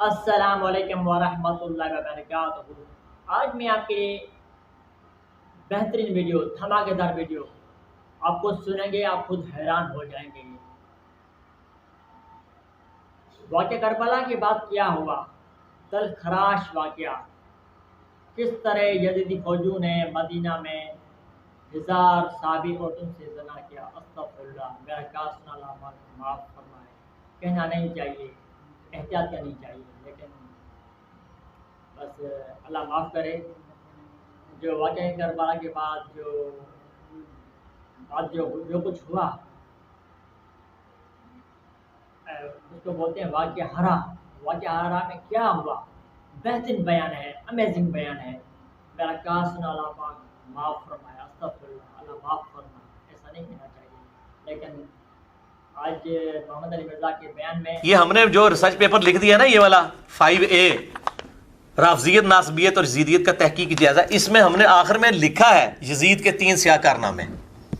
السلام علیکم ورحمۃ اللہ وبرکاتہ۔ آج میں آپ کے لیے بہترین ویڈیو، دھماکے دار ویڈیو آپ کو سنیں گے، آپ خود حیران ہو جائیں گے۔ واقعہ کربلا کے بعد کیا ہوا، تلخ خراش واقعہ، کس طرح یزیدی فوجیوں نے مدینہ میں 1000 صحابی عورتوں سے زنا کیا۔ استغفر اللہ، میرا کاسنا اللہ معاف فرمائے۔ کہنا نہیں چاہیے، احتیاط کرنی چاہیے، لیکن بس اللہ معاف کرے۔ جو واقعہ کربلا کے بعد جو کچھ ہوا، اس کو بولتے ہیں واقعہ ہرا۔ واقعہ ہرا میں کیا ہوا، بہترین بیان ہے، امیزنگ بیان ہے۔ میرا کاسنا اللہ پاک معاف فرمایا، استغفر اللہ، اللہ معاف فرمائے۔ ایسا نہیں کہنا چاہیے، لیکن آج محمد علی مرزا کے بیان میں یہ ہم نے جو ریسرچ پیپر لکھ دیا نا، یہ والا 5A رافضیت، ناصبیت اور یزیدیت کا تحقیقی جائزہ، اس میں ہم نے آخر میں لکھا ہے یزید کے 3 سیاہ کارنامے،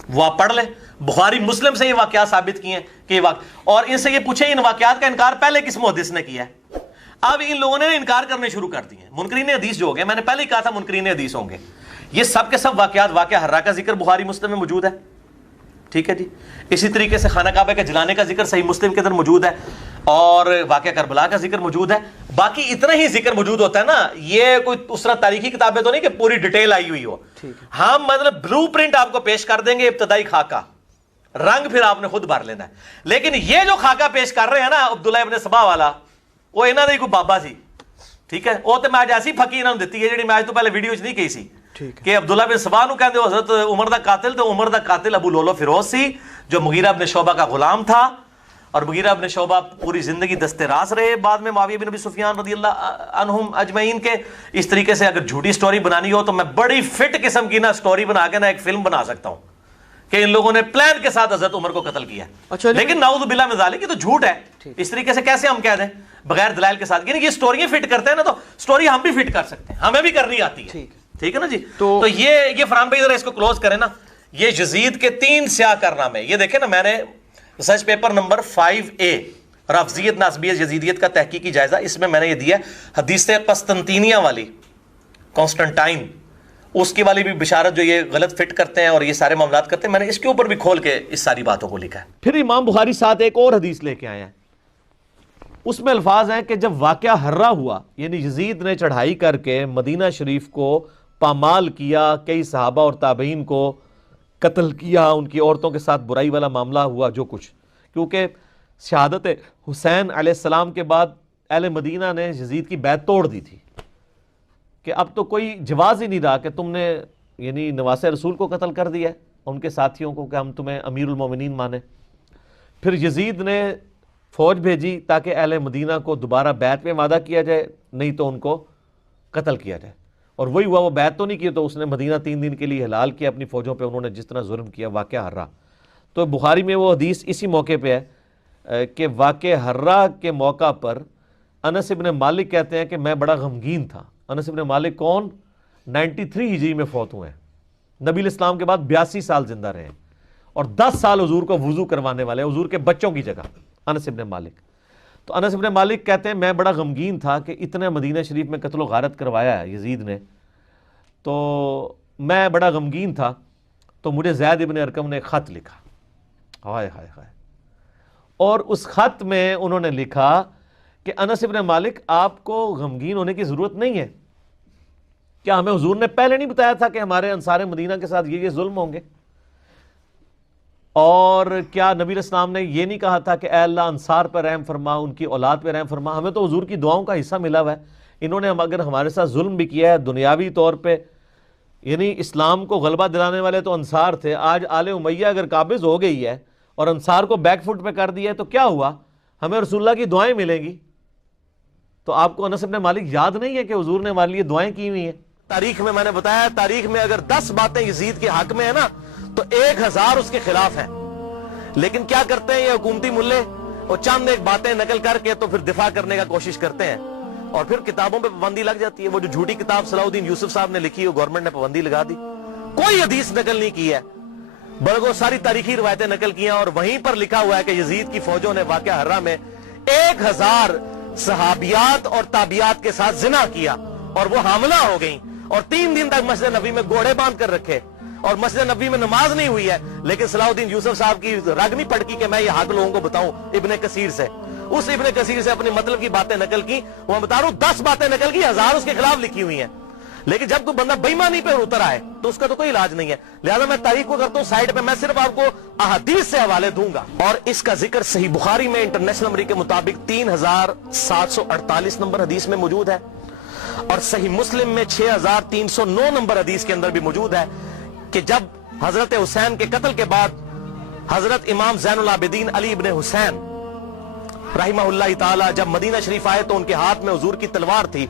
وہ آپ پڑھ لیں۔ بخاری مسلم سے یہ واقعات ثابت کیے ہیں کہ یہ اور ان سے یہ پوچھیں ان واقعات کا انکار پہلے کس محدث نے کیا ہے؟ اب ان لوگوں نے انکار کرنے شروع کر دیے ہیں۔ منکرین حدیث جو ہو گئے، میں نے پہلے ہی کہا تھا منکرین حدیث ہوں گے، یہ سب کے سب واقعات، واقعہ ہرا کا ذکر بخاری مسلم میں موجود ہے، ٹھیک ہے جی۔ اسی طریقے سے خانہ کعبہ کے جلانے کا ذکر صحیح مسلم کے اندر موجود ہے، اور واقعہ کربلا کا ذکر موجود ہے۔ باقی اتنا ہی ذکر موجود ہوتا ہے نا، یہ کوئی اس طرح تاریخی کتابیں تو نہیں کہ پوری ڈیٹیل آئی ہوئی ہو، ہم مطلب بلو پرنٹ آپ کو پیش کر دیں گے، ابتدائی خاکہ، رنگ پھر آپ نے خود بھر لینا ہے۔ لیکن یہ جو خاکہ پیش کر رہے ہیں نا عبداللہ ابن سبا والا، وہ انہوں نے کوئی بابا سی، ٹھیک ہے، وہ تو میں ایسی پھکی انہوں نے دیتی ہے جی، میں تو پہلے ویڈیو نہیں کہی سی کہ عبداللہ بن سبا نو کہندے حضرت عمر دا قاتل، تو عمر دا قاتل ابو لولو فیروز سی، جو مغیرہ بن شعبہ کا غلام تھا، اور مغیرہ بن شعبہ پوری زندگی دستے راز رہے بعد میں معاویہ بن ابی سفیان رضی اللہ عنہم اجمعین کے۔ اس طریقے سے اگر جھوٹی سٹوری بنانی ہو تو میں بڑی فٹ قسم کی نا سٹوری بنا کے نا ایک فلم بنا سکتا ہوں کہ ان لوگوں نے پلان کے ساتھ حضرت عمر کو قتل کیا ہے، لیکن نعوذ باللہ من ذالک، یہ تو جھوٹ ہے۔ اس طریقے سے کیسے ہم کہہ دیں بغیر دلائل کے ساتھ؟ یعنی یہ سٹوریاں فٹ کرتے ہیں نا، تو سٹوری ہم بھی فٹ کر سکتے ہیں، ہمیں بھی کرنی آتی ہے، ٹھیک ہے نا جی۔ تو یہ فرحان بھائی ذرا اس کو کلوز کریں نا، یہ یزید کے 3 سیاہ کارنامے، یہ دیکھیں نا، میں نے ریسرچ پیپر نمبر 5A رافضیت، ناصبیت، یزیدیت کا تحقیقی جائزہ، اس میں میں نے یہ دیا حدیث قسطنطینیہ والی، کانسٹنٹائن، اس کی والی بھی بشارت جو یہ غلط فٹ کرتے ہیں اور یہ سارے معاملات کرتے ہیں، میں نے اس کے اوپر بھی کھول کے اس ساری باتوں کو لکھا ہے۔ پھر امام بخاری ساتھ ایک اور حدیث لے کے آئے ہیں، اس میں الفاظ ہیں کہ جب واقعہ ہرا ہوا، یعنی یزید نے چڑھائی کر کے مدینہ شریف کو پامال کیا، کئی صحابہ اور تابعین کو قتل کیا، ان کی عورتوں کے ساتھ برائی والا معاملہ ہوا جو کچھ، کیونکہ شہادت حسین علیہ السلام کے بعد اہل مدینہ نے یزید کی بیعت توڑ دی تھی کہ اب تو کوئی جواز ہی نہیں رہا کہ تم نے یعنی نواسہ رسول کو قتل کر دیا ہے، ان کے ساتھیوں کو، کہ ہم تمہیں امیر المومنین مانیں۔ پھر یزید نے فوج بھیجی تاکہ اہل مدینہ کو دوبارہ بیعت میں وعدہ کیا جائے، نہیں تو ان کو قتل کیا جائے، اور وہی ہوا، وہ بیعت تو نہیں کی، تو اس نے مدینہ 3 دن کے لیے حلال کیا اپنی فوجوں پہ، انہوں نے جس طرح ظلم کیا، واقعہ ہرا۔ تو بخاری میں وہ حدیث اسی موقع پہ ہے کہ واقعہ ہرا کے موقع پر انس ابن مالک کہتے ہیں کہ میں بڑا غمگین تھا۔ انس ابن مالک کون؟ 93 ہجری میں فوت ہوئے ہیں، نبی الاسلام کے بعد 82 سال زندہ رہے ہیں، اور 10 سال حضور کو وضو کروانے والے، حضور کے بچوں کی جگہ، انس ابن مالک۔ تو انس ابن مالک کہتے ہیں میں بڑا غمگین تھا کہ اتنے مدینہ شریف میں قتل و غارت کروایا ہے یزید نے، تو میں بڑا غمگین تھا، تو مجھے زید ابن ارقم نے ایک خط لکھا، ہائے ہائے ہائے، اور اس خط میں انہوں نے لکھا کہ انس ابن مالک آپ کو غمگین ہونے کی ضرورت نہیں ہے، کیا ہمیں حضور نے پہلے نہیں بتایا تھا کہ ہمارے انصار مدینہ کے ساتھ یہ ظلم ہوں گے؟ اور کیا نبی الاسلام نے یہ نہیں کہا تھا کہ اے اللہ انصار پہ رحم فرما، ان کی اولاد پہ رحم فرما؟ ہمیں تو حضور کی دعاؤں کا حصہ ملا ہوا ہے، انہوں نے اگر ہمارے ساتھ ظلم بھی کیا ہے دنیاوی طور پہ، یعنی اسلام کو غلبہ دلانے والے تو انصار تھے، آج آل امیہ اگر قابض ہو گئی ہے اور انصار کو بیک فٹ پہ کر دیا ہے تو کیا ہوا؟ ہمیں رسول اللہ کی دعائیں ملیں گی۔ تو آپ کو انس ابن مالک یاد نہیں ہے کہ حضور نے ہمارے لیے دعائیں کی ہوئی ہیں؟ تاریخ میں نے بتایا، تاریخ میں اگر 10 باتیں یزید کے حق میں ہیں نا تو 1000 اس کے خلاف ہیں، لیکن کیا کرتے ہیں یہ حکومتی ملے، وہ چند ایک باتیں نقل کر کے تو پھر دفاع کرنے کا کوشش کرتے ہیں، اور پھر کتابوں پہ پابندی لگ جاتی ہے۔ وہ جو جھوٹی کتاب صلاح الدین یوسف صاحب نے لکھی، وہ گورنمنٹ نے پابندی لگا دی، کوئی حدیث نقل نہیں کی ہے، بلکہ ساری تاریخی روایتیں نقل کی ہیں، اور وہیں پر لکھا ہوا ہے کہ یزید کی فوجوں نے واقعہ ہرا میں 1000 صحابیات اور تابعیات کے ساتھ زنا کیا اور وہ حاملہ ہو گئیں اور 3 دن تک مسجد نبی میں گھوڑے باندھ کر رکھے اور مسجد نبی میں نماز نہیں ہوئی ہے، لیکن صلاح الدین یوسف صاحب کی رگ نہیں پڑکی کہ میں یہ حق لوگوں کو بتاؤں ابن کثیر سے، اس ابن کثیر سے اپنی مطلب کی باتیں نقل کی، وہ بتا رہا ہوں 10 باتیں نقل کی، 1000 اس کے خلاف لکھی ہوئی ہیں، لیکن جب کوئی بندہ بے ایمانی پہ اتر آئے تو اس کا تو کوئی علاج نہیں ہے، لہذا میں تاریخ کو کرتا ہوں سائڈ پہ، میں صرف آپ کو احادیث سے حوالے دوں گا، اور اس کا ذکر صحیح بخاری میں انٹرنیشنل نمبر کے مطابق 3748 نمبر حدیث میں موجود ہے، اور صحیح مسلم میں 6309 نمبر حدیث کے اندر بھی موجود ہے کہ جب حضرت حسین کے قتل کے بعد حضرت امام زین العابدین علی ابن حسین رحمہ اللہ تعالی جب مدینہ شریف آئے تو ان کے ہاتھ میں حضور کی تلوار تھی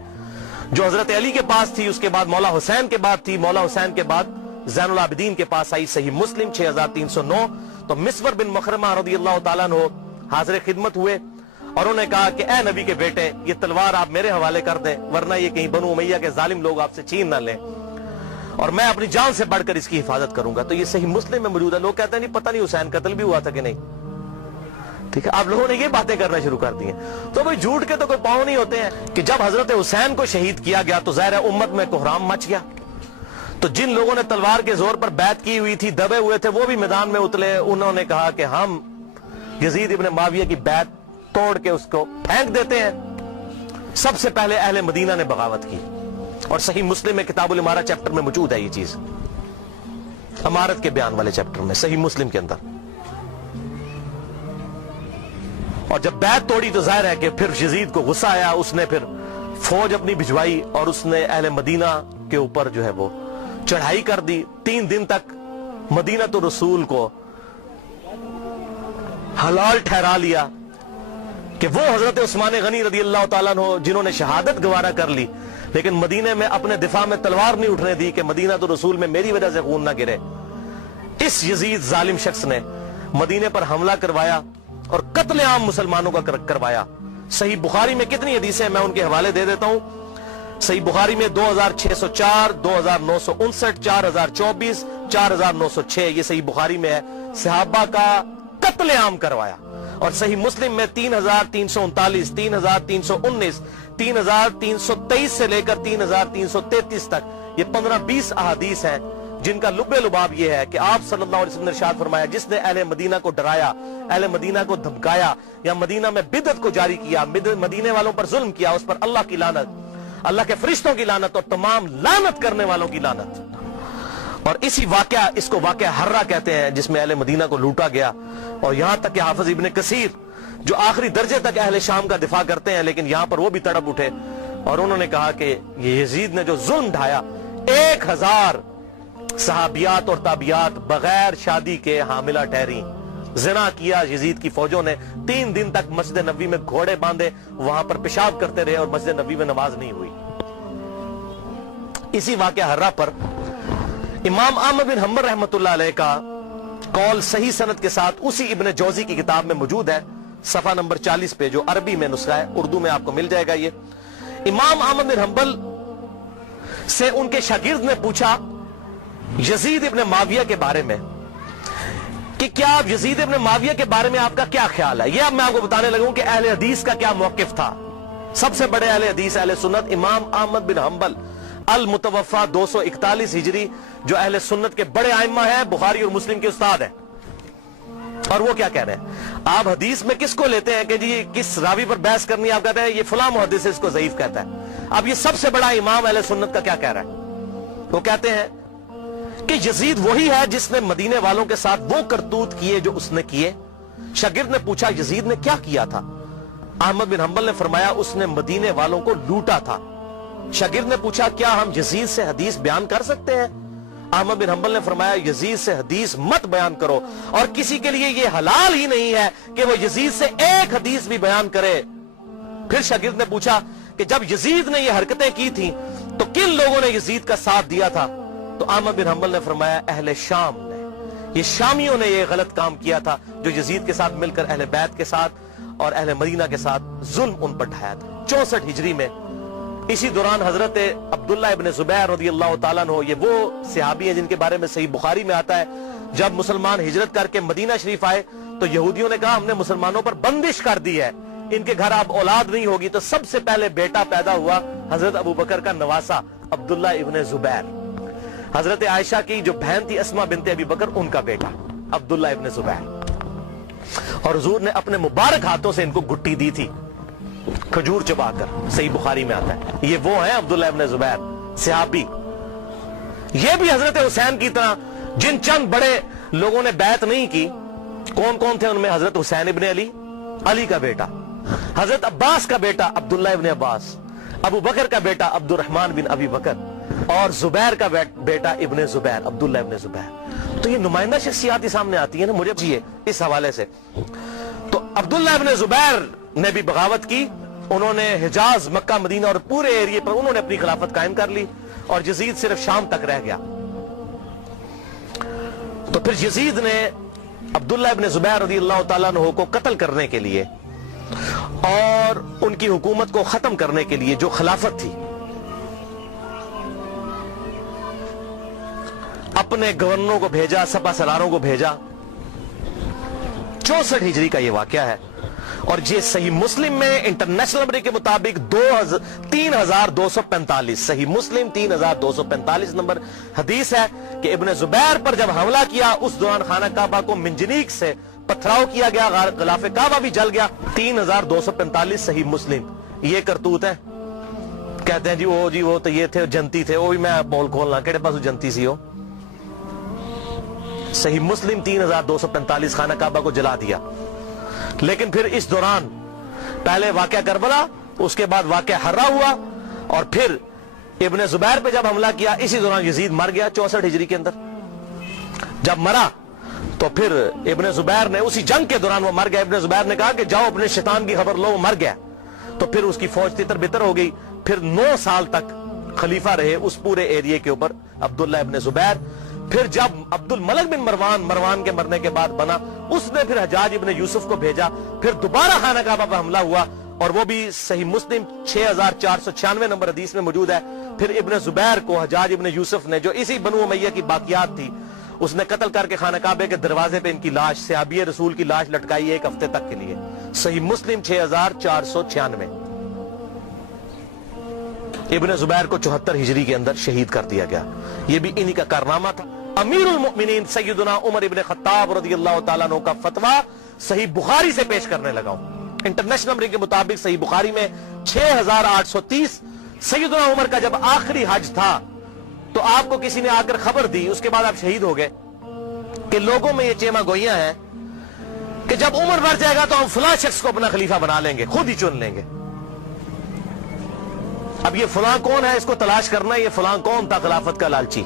جو حضرت علی کے پاس تھی، اس کے بعد مولا حسین کے بعد تھی، مولا حسین کے بعد زین العابدین کے پاس آئی، صحیح مسلم 6309۔ تو مسور بن مخرمہ رضی اللہ تعالیٰ عنہ حاضر خدمت ہوئے اور انہوں نے کہا کہ اے نبی کے بیٹے، یہ تلوار آپ میرے حوالے کر دیں ورنہ یہ کہیں بنو امیہ کے ظالم لوگ آپ سے چھین نہ لیں، اور میں اپنی جان سے بڑھ کر اس کی حفاظت کروں گا۔ تو یہ صحیح مسلم میں موجود ہے۔ لوگ کہتے ہیں نہیں پتہ نہیں حسین قتل بھی ہوا تھا کہ نہیں، ٹھیک ہے، آپ لوگوں نے یہ باتیں کرنا شروع کر دی ہیں، تو بھئی جھوٹ کے تو کوئی پاؤں نہیں ہوتے ہیں کہ جب حضرت حسین کو شہید کیا گیا تو ظاہر ہے امت میں کوہرام مچ گیا، تو جن لوگوں نے تلوار کے زور پر بیعت کی ہوئی تھی، دبے ہوئے تھے، وہ بھی میدان میں اترے، انہوں نے کہا کہ ہم یزید ابن معاویہ کی بیعت توڑ کے اس کو پھینک دیتے ہیں۔ سب سے پہلے اہل مدینہ نے بغاوت کی، اور صحیح مسلم میں کتاب الامارہ چیپٹر میں موجود ہے یہ چیز، امارت کے بیان والے چیپٹر میں صحیح مسلم کے اندر۔ اور جب بیعت توڑی تو ظاہر ہے کہ پھر یزید کو غصہ آیا، اس نے پھر فوج اپنی بھجوائی اور اس نے اہل مدینہ کے اوپر جو ہے وہ چڑھائی کر دی۔ 3 دن تک مدینہ تو رسول کو حلال ٹھہرا لیا کہ وہ حضرت عثمان غنی رضی اللہ تعالیٰ عنہ جنہوں نے شہادت گوارا کر لی لیکن مدینے میں اپنے دفاع میں تلوار نہیں اٹھنے دی کہ مدینہ تو رسول میں میری وجہ سے خون نہ گرے، اس یزید ظالم شخص نے مدینے پر حملہ کروایا اور قتل عام مسلمانوں کا کروایا۔ صحیح بخاری میں کتنی حدیثیں ہیں میں ان کے حوالے دے دیتا ہوں۔ صحیح بخاری میں 2604، 2959، 4024، 4906 یہ صحیح بخاری میں ہے، صحابہ کا قتل عام کروایا۔ اور صحیح مسلم میں 3339، 3319، 3323 سے لے کر 3333 تک یہ 15-20 احادیث ہیں جن کا لب لباب یہ ہے کہ آپ صلی اللہ علیہ وسلم نے ارشاد فرمایا جس نے اہل مدینہ کو ڈرایا، اہل مدینہ کو دھمکایا یا مدینہ میں بدعت کو جاری کیا، مدینے والوں پر ظلم کیا، اس پر اللہ کی لعنت، اللہ کے فرشتوں کی لعنت اور تمام لعنت کرنے والوں کی لعنت۔ اور اسی واقعہ، اس کو واقعہ حرہ کہتے ہیں جس میں اہل مدینہ کو لوٹا گیا، اور یہاں تک کہ حافظ ابن کثیر جو آخری درجے تک اہل شام کا دفاع کرتے ہیں لیکن یہاں پر وہ بھی تڑپ اٹھے اور انہوں نے کہا کہ یہ یزید نے جو ظلم ڈھایا، 1000 صحابیات اور تابعیات بغیر شادی کے حاملہ ٹھہری، زنا کیا یزید کی فوجوں نے، 3 دن تک مسجد نبوی میں گھوڑے باندھے، وہاں پر پیشاب کرتے رہے اور مسجد نبوی میں نماز نہیں ہوئی۔ اسی واقعہ حرہ پر امام احمد بن حنبل رحمۃ اللہ علیہ کا قول صحیح سند کے ساتھ اسی ابن جوزی کی کتاب میں موجود ہے، صفحہ نمبر 40 پہ، جو عربی میں نسخہ ہے، اردو میں آپ کو مل جائے گا۔ یہ امام احمد بن حنبل سے ان کے شاگرد نے پوچھا یزید ابن معاویہ کے بارے میں کہ کیا آپ یزید ابن معاویہ کے بارے میں آپ کا کیا خیال ہے؟ یہ اب میں آپ کو بتانے لگوں کہ اہل حدیث کا کیا موقف تھا۔ سب سے بڑے اہل حدیث، اہل سنت، امام احمد بن حنبل المتوفا 241 ہجری، جو اہل سنت کے بڑے ائمہ ہیں، بخاری اور مسلم کے استاد ہیں، اور وہ کیا کہہ رہے ہیں؟ آپ حدیث میں کس کو لیتے ہیں کہ جی کس راوی پر بحث کرنی ہے؟ آپ کہتے ہیں یہ فلاں محدث اس کو ضعیف کہتا ہے۔ اب یہ سب سے بڑا امام اہل سنت کا کیا کہہ رہا ہے؟ وہ کہتے ہیں کہ یزید وہی ہے جس نے مدینے والوں کے ساتھ وہ کرتوت کیے جو اس نے کیے۔ شاگرد نے پوچھا یزید نے کیا کیا تھا؟ احمد بن حنبل نے فرمایا اس نے مدینے والوں کو لوٹا تھا۔ شاگرد نے پوچھا کیا ہم یزید سے حدیث بیان کر سکتے ہیں؟ احمد بن حنبل نے فرمایا یزید سے حدیث مت بیان کرو، اور کسی کے لیے یہ حلال ہی نہیں ہے کہ وہ یزید سے ایک حدیث بھی بیان کرے۔ پھر شاگرد نے پوچھا کہ جب یزید نے یہ حرکتیں کی تھیں تو کن لوگوں نے یزید کا ساتھ دیا تھا؟ تو احمد بن حنبل نے فرمایا اہل شام نے، یہ شامیوں نے یہ غلط کام کیا تھا جو یزید کے ساتھ مل کر اہل بیت کے ساتھ اور اہل مدینہ کے ساتھ ظلم ان پر ڈھایا تھا۔ 64 ہجری میں اسی دوران حضرت عبداللہ ابن زبیر رضی اللہ تعالیٰ عنہ، یہ وہ صحابی ہیں جن کے بارے میں صحیح بخاری میں آتا ہے، جب مسلمان ہجرت کر کے مدینہ شریف آئے تو یہودیوں نے کہا ہم نے مسلمانوں پر بندش کر دی ہے ان کے گھر اب اولاد نہیں ہوگی تو سب سے پہلے بیٹا پیدا ہوا حضرت ابو بکر کا نواسا عبداللہ ابن زبیر، حضرت عائشہ کی جو بہن تھی اسما بنت ابی بکر ان کا بیٹا عبداللہ ابن زبیر، اور حضور نے اپنے مبارک ہاتھوں سے ان کو گٹی دی تھی کھجور چبا کر، صحیح بخاری میں آتا ہے۔ یہ وہ ہیں عبداللہ ابن زبیر صحابی، یہ بھی حضرت حسین کی طرح جن چند بڑے لوگوں نے بیعت نہیں کی، کون کون تھے ان میں؟ حضرت حسین ابن علی، علی کا بیٹا، حضرت عباس کا بیٹا عبداللہ ابن عباس، ابو بکر کا بیٹا عبد الرحمن بن ابی بکر، اور زبیر کا بیٹا ابن زبیر، عبداللہ ابن زبیر۔ تو یہ نمائندہ شخصیات ہی سامنے آتی ہیں نا مجھے چاہیے اس حوالے سے۔ تو عبداللہ ابن زبیر نے بھی بغاوت کی، انہوں نے حجاز، مکہ، مدینہ اور پورے ایریے پر انہوں نے اپنی خلافت قائم کر لی، اور یزید صرف شام تک رہ گیا۔ تو پھر یزید نے عبداللہ ابن زبیر رضی اللہ تعالیٰ عنہ کو قتل کرنے کے لیے اور ان کی حکومت کو ختم کرنے کے لیے جو خلافت تھی، اپنے گورنروں کو بھیجا، سپہ سالاروں کو بھیجا۔ 64 ہجری کا یہ واقعہ ہے، اور یہ صحیح مسلم میں انٹرنیشنل نمبر کے مطابق 3245، صحیح مسلم 3245 نمبر حدیث ہے کہ ابن زبیر پر جب حملہ کیا اس دوران خانہ کعبہ کو منجنیق سے پتھراؤ کیا گیا، غلاف کعبہ بھی جل گیا۔ 3245 صحیح مسلم۔ یہ کرتوت ہے، کہتے ہیں جی وہ تو یہ تھے جنتی تھے، وہ بھی میں بول کھولنا کہڑے پاس جنتی سی ہو۔ صحیح مسلم 3245 خانہ کعبہ کو جلا دیا۔ لیکن پھر اس دوران پہلے واقعہ کربلا، اس کے بعد واقعہ حرہ ہوا، اور پھر ابن زبیر پہ جب حملہ کیا اسی دوران یزید مر گیا 64 ہجری کے اندر۔ جب مرا تو پھر ابن زبیر نے اسی جنگ کے دوران وہ مر گیا، ابن زبیر نے کہا کہ جاؤ اپنے شیطان کی خبر لو، وہ مر گیا۔ تو پھر اس کی فوج تتر بتر ہو گئی۔ پھر 9 سال تک خلیفہ رہے اس پورے ایریے کے اوپر عبداللہ ابن زبیر۔ پھر جب عبد الملک بن مروان کے مرنے کے بعد بنا، اس نے پھر حجاج ابن یوسف کو بھیجا، پھر دوبارہ خانہ کعبہ پر حملہ ہوا، اور وہ بھی صحیح مسلم 6496 نمبر حدیث میں موجود ہے۔ پھر ابن زبیر کو حجاج ابن یوسف نے، جو اسی بنو امیہ کی باقیات تھی، اس نے قتل کر کے خانہ کعبے کے دروازے پہ ان کی لاش، صحابی رسول کی لاش لٹکائی 1 ہفتے تک کے لیے۔ صحیح مسلم 6496۔ ابن زبیر کو 74 ہجری کے اندر شہید کر دیا گیا۔ یہ بھی انہی کا کارنامہ تھا۔ امیر المؤمنین سیدنا عمر ابن خطاب رضی اللہ تعالیٰ عنہ کا فتویٰ صحیح بخاری سے پیش کرنے لگا ہوں۔ انٹرنیشنل نمبر کے مطابق صحیح بخاری میں 6830، سیدنا عمر کا جب آخری حج تھا تو آپ کو کسی نے آ کر خبر دی، اس کے بعد آپ شہید ہو گئے، کہ لوگوں میں یہ چیما گوئیاں ہیں کہ جب عمر مر جائے گا تو ہم فلاں شخص کو اپنا خلیفہ بنا لیں گے، خود ہی چن لیں گے۔ اب یہ فلاں کون ہے، اس کو تلاش کرنا ہے، یہ فلاں کون تھا خلافت کا لالچی۔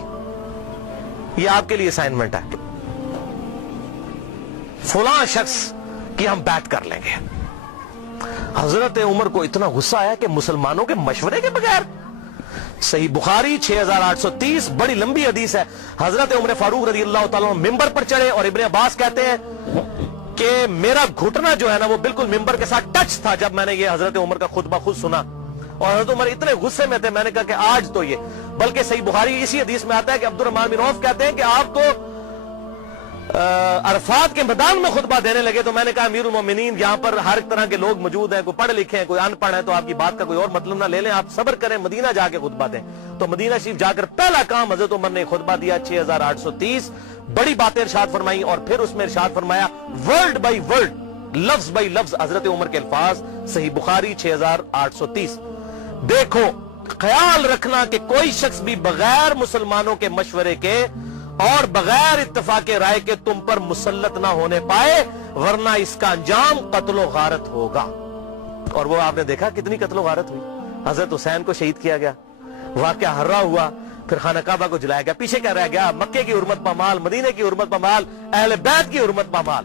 یہ آپ کے لیے اسائنمنٹ ہے، فلاں شخص کی ہم بیعت کر لیں گے۔ حضرت عمر کو اتنا غصہ آیا کہ مسلمانوں کے مشورے کے بغیر، صحیح بخاری 6830، بڑی لمبی حدیث ہے، حضرت عمر فاروق رضی اللہ تعالیٰ عنہ ممبر پر چڑھے، اور ابن عباس کہتے ہیں کہ میرا گھٹنا جو ہے نا وہ بالکل ممبر کے ساتھ ٹچ تھا جب میں نے یہ حضرت عمر کا خطبہ خود سنا، اور حضرت عمر اتنے غصے میں تھے، میں نے کہا کہ آج تو یہ، بلکہ صحیح بخاری اسی حدیث میں آتا ہے کہ عبد الرحمن بن عوف کہتے ہیں کہ آپ تو عرفات کے میدان میں خطبہ دینے لگے، تو میں نے کہا امیر المومنین یہاں پر ہر طرح کے لوگ موجود ہیں، کوئی پڑھے لکھے ہیں، کوئی ان پڑھ ہے، تو آپ کی بات کا کوئی اور مطلب نہ لے لیں، آپ صبر کریں، مدینہ جا کے خطبہ دیں۔ تو مدینہ شریف جا کر پہلا کام حضرت عمر نے خطبہ دیا 6830، بڑی باتیں ارشاد فرمائی، اور پھر اس میں ارشاد فرمایا ورڈ بائی ورڈ، لفظ بائی لفظ حضرت عمر کے الفاظ، صحیح بخاری 6830۔ دیکھو، خیال رکھنا کہ کوئی شخص بھی بغیر مسلمانوں کے مشورے کے اور بغیر اتفاق رائے کے تم پر مسلط نہ ہونے پائے، ورنہ اس کا انجام قتل و غارت ہوگا۔ اور وہ آپ نے دیکھا کتنی قتل و غارت ہوئی، حضرت حسین کو شہید کیا گیا، واقعہ حرہ ہوا، پھر خانہ کعبہ کو جلایا گیا، پیچھے کیا رہ گیا؟ مکے کی حرمت پامال، مدینے کی حرمت پامال، اہل بیت کی حرمت پامال۔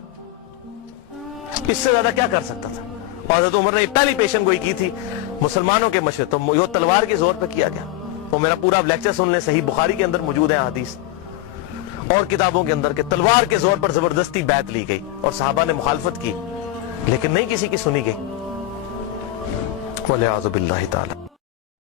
اس سے زیادہ کیا کر سکتا تھا؟ اور حضرت عمر نے پہلی پیشن گوئی کی تھی مسلمانوں کے مشورے، تو یہ تلوار کے زور پہ کیا گیا۔ وہ میرا پورا لیکچر سن لیں، صحیح بخاری کے اندر موجود ہے حدیث، اور کتابوں کے اندر، کہ تلوار کے زور پر زبردستی بیعت لی گئی، اور صحابہ نے مخالفت کی لیکن نہیں کسی کی سنی گئی۔ وَلِعَاذُ بِاللَّهِ تَعَالَى۔